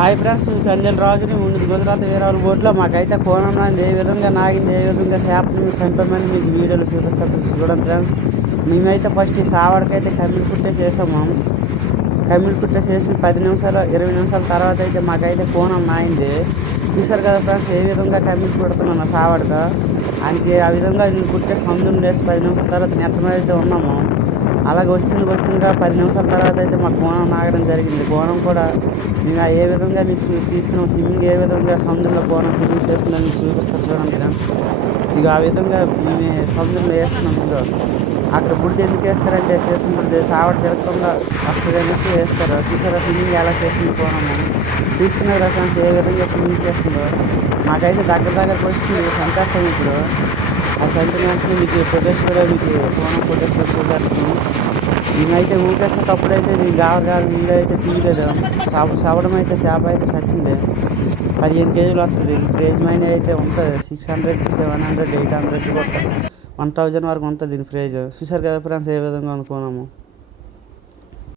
Hi friends, చండేల రాజుని ఉన్నది గుజరాత్ వీరాల బోట్లో మాకైతే కోణం నాయింది, ఏ విధంగా నాగింది, ఏ విధంగా చేపని చంపేమంది మీకు వీడియోలు చూపిస్తాను చూడండి ఫ్రెండ్స్. మేమైతే ఫస్ట్ ఈ సావాడికైతే కమ్మిడి కుట్టేసి వేసాము. కమ్మిడి కుట్టేసి వేసిన 10 నిమిషాలు 20 నిమిషాల తర్వాత అయితే మాకైతే కోణం నాయింది. చూశారు కదా ఫ్రెండ్స్, ఏ విధంగా కమ్మిడి కుడుతున్నాను సావాడిగా. ఆయనకి ఆ విధంగా నేను కుట్టేసి అందుండేసి 10 నిమిషాల తర్వాత నెట్ మీద అయితే ఉన్నాము. అలాగే వస్తుండగా 10 నిమిషాల తర్వాత అయితే మాకు కోణం నాగడం జరిగింది. కోణం కూడా మేము ఏ విధంగా మీకు తీస్తున్నాం, స్విమ్మింగ్ ఏ విధంగా సముద్రంలో కోణం స్విమ్మింగ్ చేస్తుందని మీకు చూపిస్తాను చూడండి ఫ్రెండ్స్. ఇక ఆ విధంగా మేము సముద్రంలో వేస్తున్నాం. ఇదిగో అక్కడ బుడిది ఎందుకు వేస్తారంటే చేసిన బుడిది సావడ తిరగకుండా వస్తుంది అనేసి వేస్తారు. చూసారా స్విమ్మింగ్ ఎలా చేస్తుంది కోణము. చూస్తున్నారు కదా ఫ్రెండ్స్, ఏ విధంగా స్విమ్మింగ్ చేస్తుందో. మాకైతే దగ్గరకు వస్తుంది, సంతోషం. ఇప్పుడు ఆ సంపిన వెంటనే మీకు ఫొటోస్ కూడా మీకు కోణం ఫొటోస్ కూడా చూపెడుతున్నాం. మేమైతే ఊకేసేటప్పుడు అయితే మేము కావాలి వీడియో అయితే తీయలేదు. సవడం అయితే చేప అయితే చచ్చింది. 15 కేజీలు వస్తుంది. ప్రైజ్ మనీ అయితే ఉంటుంది 600 to 700 800 1000 వరకు ఉంటుంది దీని ప్రైజ్. చూసారు కదా ఫ్రెండ్స్, ఏ విధంగా అనుకున్నాము.